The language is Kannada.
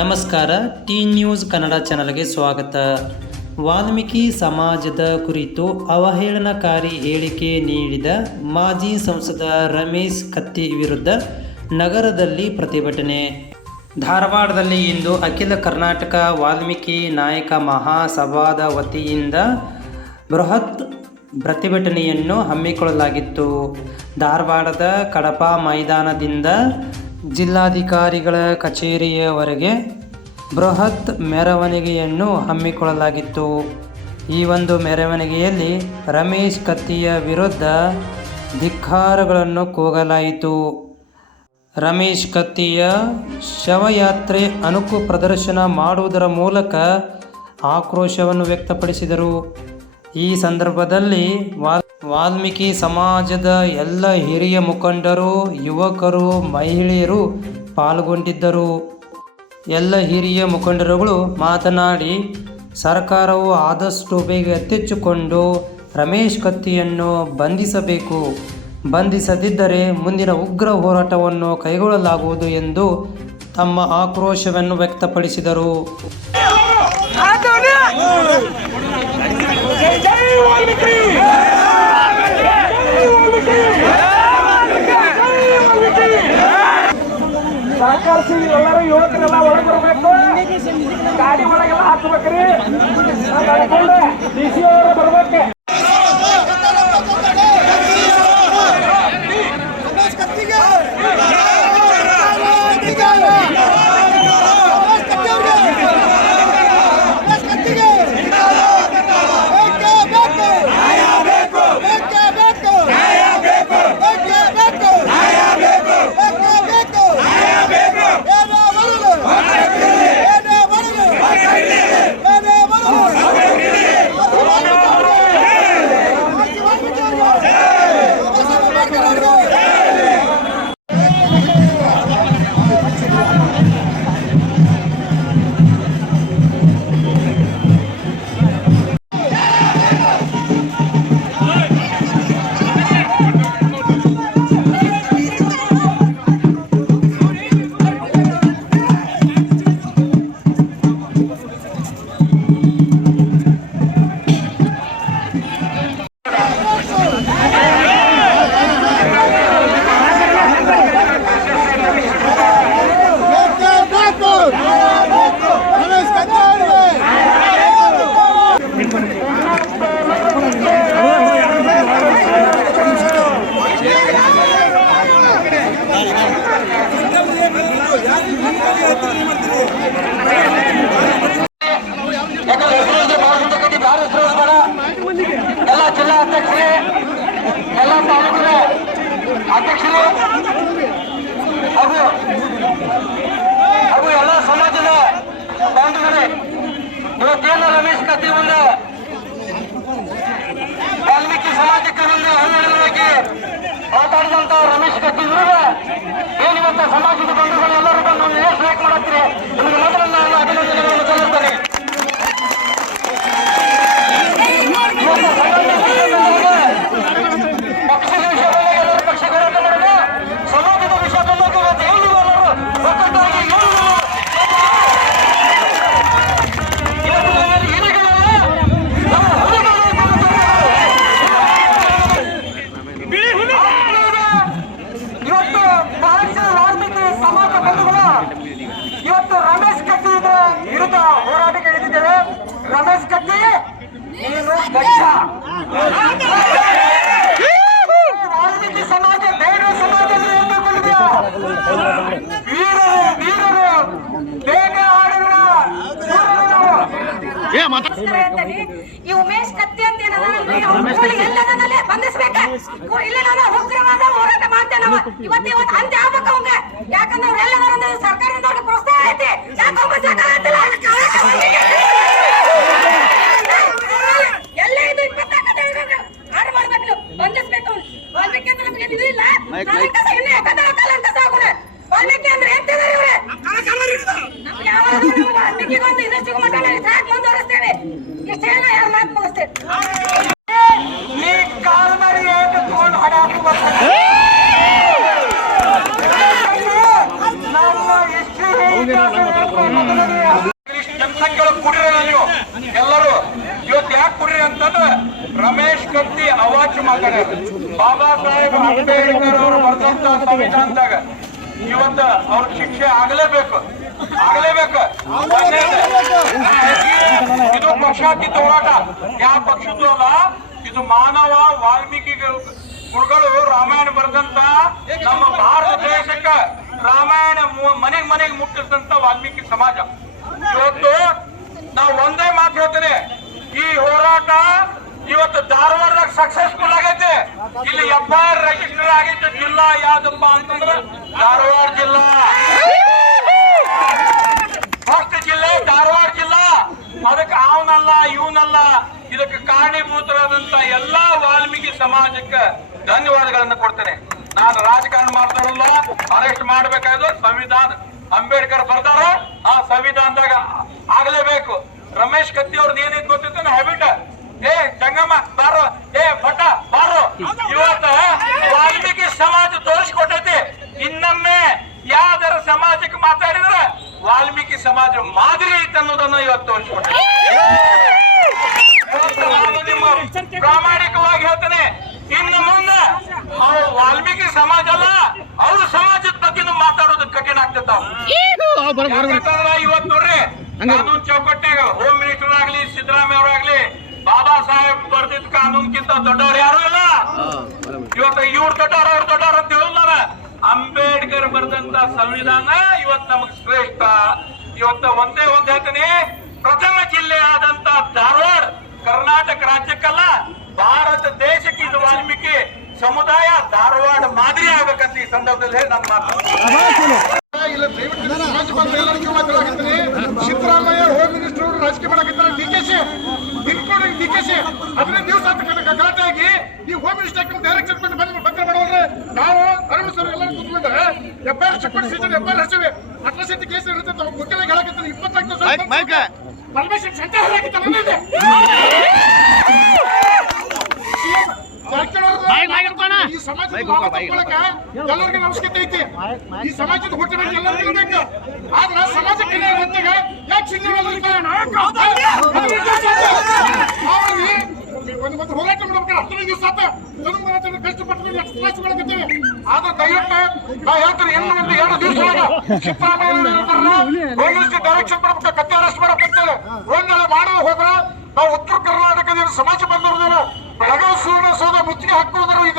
ನಮಸ್ಕಾರ. ಟಿ ನ್ಯೂಸ್ ಕನ್ನಡ ಚಾನಲ್ಗೆ ಸ್ವಾಗತ. ವಾಲ್ಮೀಕಿ ಸಮಾಜದ ಕುರಿತು ಅವಹೇಳನಕಾರಿ ಹೇಳಿಕೆ ನೀಡಿದ ಮಾಜಿ ಸಂಸದ ರಮೇಶ್ ಕತ್ತಿ ವಿರುದ್ಧ ನಗರದಲ್ಲಿ ಪ್ರತಿಭಟನೆ. ಧಾರವಾಡದಲ್ಲಿ ಇಂದು ಅಖಿಲ ಕರ್ನಾಟಕ ವಾಲ್ಮೀಕಿ ನಾಯಕ ಮಹಾಸಭಾದ ವತಿಯಿಂದ ಬೃಹತ್ ಪ್ರತಿಭಟನೆಯನ್ನು ಹಮ್ಮಿಕೊಳ್ಳಲಾಗಿತ್ತು. ಧಾರವಾಡದ ಕಡಪ ಮೈದಾನದಿಂದ ಜಿಲ್ಲಾಧಿಕಾರಿಗಳ ಕಚೇರಿಯವರೆಗೆ ಬೃಹತ್ ಮೆರವಣಿಗೆಯನ್ನು ಹಮ್ಮಿಕೊಳ್ಳಲಾಗಿತ್ತು. ಈ ಒಂದು ಮೆರವಣಿಗೆಯಲ್ಲಿ ರಮೇಶ್ ಕತ್ತಿಯ ವಿರುದ್ಧ ಧಿಕ್ಕಾರಗಳನ್ನು ಕೂಗಲಾಯಿತು. ರಮೇಶ್ ಕತ್ತಿಯ ಶವಯಾತ್ರೆ ಅಣುಕು ಪ್ರದರ್ಶನ ಮಾಡುವುದರ ಮೂಲಕ ಆಕ್ರೋಶವನ್ನು ವ್ಯಕ್ತಪಡಿಸಿದರು. ಈ ಸಂದರ್ಭದಲ್ಲಿ ವಾಲ್ಮೀಕಿ ಸಮಾಜದ ಎಲ್ಲ ಹಿರಿಯ ಮುಖಂಡರು, ಯುವಕರು, ಮಹಿಳೆಯರು ಪಾಲ್ಗೊಂಡಿದ್ದರು. ಎಲ್ಲ ಹಿರಿಯ ಮುಖಂಡರುಗಳು ಮಾತನಾಡಿ, ಸರ್ಕಾರವು ಆದಷ್ಟು ಬೇಗ ಎಚ್ಚೆತ್ತುಕೊಂಡು ರಮೇಶ್ ಕತ್ತಿಯನ್ನು ಬಂಧಿಸಬೇಕು, ಬಂಧಿಸದಿದ್ದರೆ ಮುಂದಿನ ಉಗ್ರ ಹೋರಾಟವನ್ನು ಕೈಗೊಳ್ಳಲಾಗುವುದು ಎಂದು ತಮ್ಮ ಆಕ್ರೋಶವನ್ನು ವ್ಯಕ್ತಪಡಿಸಿದರು. ಸಹಕರಿಸಿ ಎಲ್ಲರೂ ಯುವಕರೆಲ್ಲ ಒಳಗೆ ಬರಬೇಕು, ಗಾಡಿ ಒಳಗೆಲ್ಲ ಹಾಕ್ಬೇಕ್ರಿ, ಡಿಸಿ ಅವರು ಬರ್ಬೇಕು. ಎಲ್ಲ ಜಿಲ್ಲಾ ಅಧ್ಯಕ್ಷರೇ, ಎಲ್ಲ ತಾಲೂಕಿನ ಅಧ್ಯಕ್ಷರು ಹಾಗೂ ಎಲ್ಲ ಸಮಾಜದ ಬಾಂಧವರೇ, ಇವತ್ತೇನು ರಮೇಶ್ ಕತ್ತಿ ಒಂದು ವಾಲ್ಮೀಕಿ ಸಮಾಜಕ್ಕೆ ಒಂದು ಅವಹೇಳನವಾಗಿ ಮಾತಾಡಿದಂತ ರಮೇಶ್ ಕತ್ತಿ ವಿರುದ್ಧ ಏನಿವತ್ತ ಸಮಾಜದ ಬಂಧುಗಳು ಎಲ್ಲರೂ ಬಂದು ಸ್ಟ್ರೈಕ್ ಮಾಡುತ್ತೀರಿ. ನಿಮಗೆ ಮೊದಲು ನಾನು ಅಭಿನಂದನೆಗಳನ್ನು ಸಲ್ಲಿಸುತ್ತೇನೆ. ಪಕ್ಷದ ವಿಷಯದಲ್ಲಿ ಎಲ್ಲರೂ ಪಕ್ಷ ಹೋರಾಟ ಮಾಡೋದು, ಸಮಾಜದ ವಿಷಯ ಬಂದಾಗ ಒಗ್ಗಟ್ಟಾಗಿ ಇವತ್ತು ಭಾರತೀಯ ವಾಲ್ಮೀಕಿ ಸಮಾಜ ಬಂಧುಗಳು ಇವತ್ತು ರಮೇಶ್ ಕತ್ತಿ ವಿರುದ್ಧ ಹೋರಾಟಕ್ಕೆ ಇಳಿದಿದ್ದೇವೆ. ರಮೇಶ್ ಕತ್ತಿ ನೀನು ವಾಲ್ಮೀಕಿ ಸಮಾಜ ಬೇಡ ಸಮಾಜದಲ್ಲಿ ಎಂದುಕೊಂಡಿದೆಯಾ? ವೀರರು ಬೇಗ ಆಡಿದ ಈ ಉಮೇಶ್ ಕತ್ತಿ ಅಂತ ಬಂಧಿಸ್ಬೇಕ. ಇಲ್ಲ ನಾನು ಉಗ್ರವಾದ ಹೋರಾಟ ಮಾಡ್ತೇನೆ. ಇವತ್ತು ಅಂತ್ಯ ಆಗ್ಬೇಕು ಅವಂಗ. ಯಾಕಂದ್ರೆ ಅವ್ರೆಲ್ಲ ಸರ್ಕಾರದಿಂದ ಪ್ರೋತ್ಸಾಹ ಐತಿ. ಎಲ್ಲ ಇದು 24 ಆರ್ಡರ್ ಮಾಡ್ಬೇಕು, ಬಂಧಿಸ್ಬೇಕು. ವಾಲ್ಮೀಕಿ ಅಂದ್ರೆ ನಮ್ಗೆ ಇದಿಲ್ಲ. ವಾಲ್ಮೀಕಿ ಅಂದ್ರೆ ಎಂತಿದ್ದಾರೆ ಇವ್ರೆ? ನಮ್ಗೆ ಯಾವಾಗ ವಾಲ್ಮೀಕಿಗೆ ಒಂದು ಇದು ಸಿಗೋ ಮಟ್ಟ ಸಾಕು ಮುಂದುವರಿಸ್ತೇವೆ. ಇಷ್ಟೆಲ್ಲ ಯಾರು ಮಾತು ಮುಗಿಸ್ತೇವೆ. ಈ ಕಾಲ್ ಮಾಡಿ ತಗೊಂಡು ಹಡಾಕು ಬರ್ತಾರೆ. ನಮ್ಮ ಎಷ್ಟು ನೀವು ಎಲ್ಲರೂ. ಇವತ್ತು ಯಾಕೆ ಕುಡ್ರಿ ಅಂತಂದ್ರೆ ರಮೇಶ್ ಕತ್ತಿ ಅವಾಚ್ಯ ಮಾತಾಡ್ಯಾರ. ಬಾಬಾ ಸಾಹೇಬ್ ಅಂಬೇಡ್ಕರ್ ಅವರು ಬರೆದಂತ ಸಂವಿಧಾನದಾಗ ಇವತ್ತು ಅವ್ರ ಶಿಕ್ಷೆ ಆಗಲೇಬೇಕು. ಇದು ಪಕ್ಷಾತೀತ ಹೋರಾಟ, ಯಾವ ಪಕ್ಷದ್ದು ಅಲ್ಲ. ಇದು ಮಾನವ ವಾಲ್ಮೀಕಿ ಗುರುಗಳು ರಾಮಾಯಣ ಬರೆದಂತ ನಮ್ಮ ಭಾರತ ದೇಶಕ್ಕೆ ರಾಮಾಯಣ ಮನೆಗೆ ಮುಟ್ಟಿಸಿದಂತ ವಾಲ್ಮೀಕಿ ಸಮಾಜ. ಇವತ್ತು ನಾವು ಒಂದೇ ಮಾತು ಹೇಳ್ತೇನೆ, ಈ ಹೋರಾಟ ಇವತ್ತು ಧಾರವಾಡದಾಗ ಸಕ್ಸಸ್ಫುಲ್ ಆಗೈತೆ. ಇಲ್ಲಿ FIR ರಿಜಿಸ್ಟರ್ ಆಗಿದ್ದ ಜಿಲ್ಲಾ ಯಾವ್ದಪ್ಪ ಅಂತಂದ್ರೆ ಧಾರವಾಡ ಜಿಲ್ಲಾ. ಫಸ್ಟ್ ಜಿಲ್ಲೆ ಧಾರವಾಡ ಜಿಲ್ಲಾ. ಅದಕ್ಕೆ ಅವನಲ್ಲ ಇವನಲ್ಲ, ಇದಕ್ಕೆ ಕಾರಣೀಭೂತರಾದಂತ ಎಲ್ಲಾ ವಾಲ್ಮೀಕಿ ಸಮಾಜಕ್ಕೆ ಧನ್ಯವಾದಗಳನ್ನು ಕೊಡ್ತೇನೆ. ನಾನು ರಾಜಕಾರಣ ಮಾಡ್ತಾರಲ್ಲ, ಅರೆಸ್ಟ್ ಮಾಡ್ಬೇಕಾದ್ರು ಸಂವಿಧಾನ ಅಂಬೇಡ್ಕರ್ ಬರ್ತಾರ, ಆ ಸಂವಿಧಾನದಾಗ ಆಗ್ಲೇಬೇಕು. ರಮೇಶ್ ಕತ್ತಿ ಅವ್ರದ್ದು ಏನೈತೆ ಗೊತ್ತಿತ್ತು ಹ್ಯಾಬಿಟ್, ಏ ಜಂಗಮ್ಮ ಬಾರೋ, ಏ ಭಟ ಬಾರೋ. ಇವತ್ತ ವಾಲ್ಮೀಕಿ ಸಮಾಜ ತೋರಿಸ್ಕೊಟ್ಟೈತಿ. ಇನ್ನೊಮ್ಮೆ ಯಾವ್ದಾರ ಸಮಾಜಕ್ಕೆ ಮಾತಾಡಿದ್ರೆ ವಾಲ್ಮೀಕಿ ಸಮಾಜ ಮಾದರಿ ಐತೆ ಅನ್ನೋದನ್ನ ಇವತ್ತು ತೋರಿಸ್ಕೊಟ್ಟೈತಿ. ನಾನು ನಿಮ್ಮ ಪ್ರಾಮಾಣಿಕವಾಗಿ ಹೇಳ್ತೇನೆ, ಇನ್ನು ಮುಂದೆ ವಾಲ್ಮೀಕಿ ಸಮಾಜ ಅಲ್ಲ, ಅವ್ರ ಸಮಾಜದ ಬಗ್ಗೆ ಮಾತಾಡೋದಕ್ಕೆ ಕಠಿಣ ಆಗ್ತಿರ್ತಾವ. ಇವತ್ತು ನೋಡ್ರಿ, ಕಾನೂನು ಚೌಕಟ್ಟಾಗ ಹೋಮ್ ಮಿನಿಸ್ಟರ್ ಆಗ್ಲಿ, ಸಿದ್ದರಾಮಯ್ಯ ಅವರಾಗ್ಲಿ, ಬಾಬಾ ಸಾಹೇಬ್ ಬರ್ದಿದ್ದ ಕಾನೂನ್ಗಿಂತ ದೊಡ್ಡವ್ರು ಯಾರು ಇಲ್ಲ. ಇವತ್ತು ಇವ್ರು ದೊಡ್ಡವ್ರು ಅವ್ರು ದೊಡ್ಡವ್ರು ಅಂತ ಹೇಳಿಲ್ಲ. ಅಂಬೇಡ್ಕರ್ ಬರೆದಂತ ಸಂವಿಧಾನ ಇವತ್ತು ನಮಗ್ ಶ್ರೇಷ್ಠ. ಇವತ್ತು ಒಂದೇ ಒಂದ್ ಹೇಳ್ತೀನಿ, ಪ್ರಥಮ ಜಿಲ್ಲೆ ಆದಂತ ಧಾರವಾಡ ಕರ್ನಾಟಕ ರಾಜ್ಯಕ್ಕಲ್ಲ, ಭಾರತ ದೇಶಕ್ಕೆ ಇದು ವಾಲ್ಮೀಕಿ ಸಮುದಾಯ ಧಾರವಾಡ ಮಾದರಿ ಆಗ್ಬೇಕಂತ ಈ ಸಂದರ್ಭದಲ್ಲಿ ಹೇಳಿ ನನ್ನ ಮಾತು. ಸಿದ್ದರಾಮಯ್ಯ ಹೋಮ್ ಮಿನಿಸ್ಟರ್ ರಾಜಕೀಯ ಮಾಡಾಕಿದ್ದಾರೆ. ಇನ್ಕ್ಲೂಡಿಂಗ್ DKC 15 ದಿವಸ ಗಲಾಟೆ ಆಗಿ ಈ ಹೋಮ್ ಮಿನಿಸ್ಟರ್ ಡೈರೆಕ್ಷನ್ ಬಂದ್ರೆ ಮಾಡೋದ್ರೆ ನಾವು ಅರುಣ್ ಸರ್ ಎಲ್ಲರೂ ಕೂತ್ಕೊಂಡ್ರೆ FIR ಚೆಕ್ ಮಾಡಿ FIR ಹಚ್ಚಿವೆ. ಅಟ್ಲಾಸಿಟಿ ಕೇಸ್ ಇರುತ್ತೆ, ಮುಖ್ಯವಾಗಿ ಹೇಳಾಕಿರ್ತಾರೆ. 24 ಪರ್ಮಿಷನ್ ಸೆಂಟರ್ ಹೇಳಾಕಿರ್ತಾರೆ. ಈ ಸಮಾಜದ ಎಲ್ಲರಿಗೂ ಅವಶ್ಯಕತೆ ಐತಿ. ಈ ಸಮಾಜದ ಹುಟ್ಟಿನ ಎಲ್ಲರಿಗೂ ಬೇಕು. ಆದ್ರೆ ಸಮಾಜಕ್ಕೆ ಯಾಕೆ ಒಂದು ಹೋರಾಟ ಮಾಡ್ಬೇಕಾರೆ 15 ದಿವಸ ಕಷ್ಟಪಟ್ಟು ಎಷ್ಟು ಕ್ಲಾಸ್ ಮಾಡಕತ್ತೇವೆ. ಆದ್ರೆ ದಯವಿಟ್ಟು ನಾ ಹೇಳ್ತೀನಿ, ಇನ್ನು ಒಂದು 2 ದಿವಸ ಸಿದ್ದರಾಮಯ್ಯ ಡೈರೆಕ್ಷನ್ ಮಾಡ್ಬೇಕು, ಕತ್ತೆ ಅರೆಸ್ಟ್ ಮಾಡಬೇಕಂತೇಳಿ ಒಂದೆಲ್ಲ ಮಾಡೋ ಹೋದ್ರೆ ನಾವು ಉತ್ತರ ಕರ್ನಾಟಕದ ಸಮಾಜ ಬಂದವರು ಬೆಳಗಾವಿ ಸುವರ್ಣ ಸೌಧ ಮುತ್ತಿಗೆ ಹಾಕೋದ್ರು. ಈಗ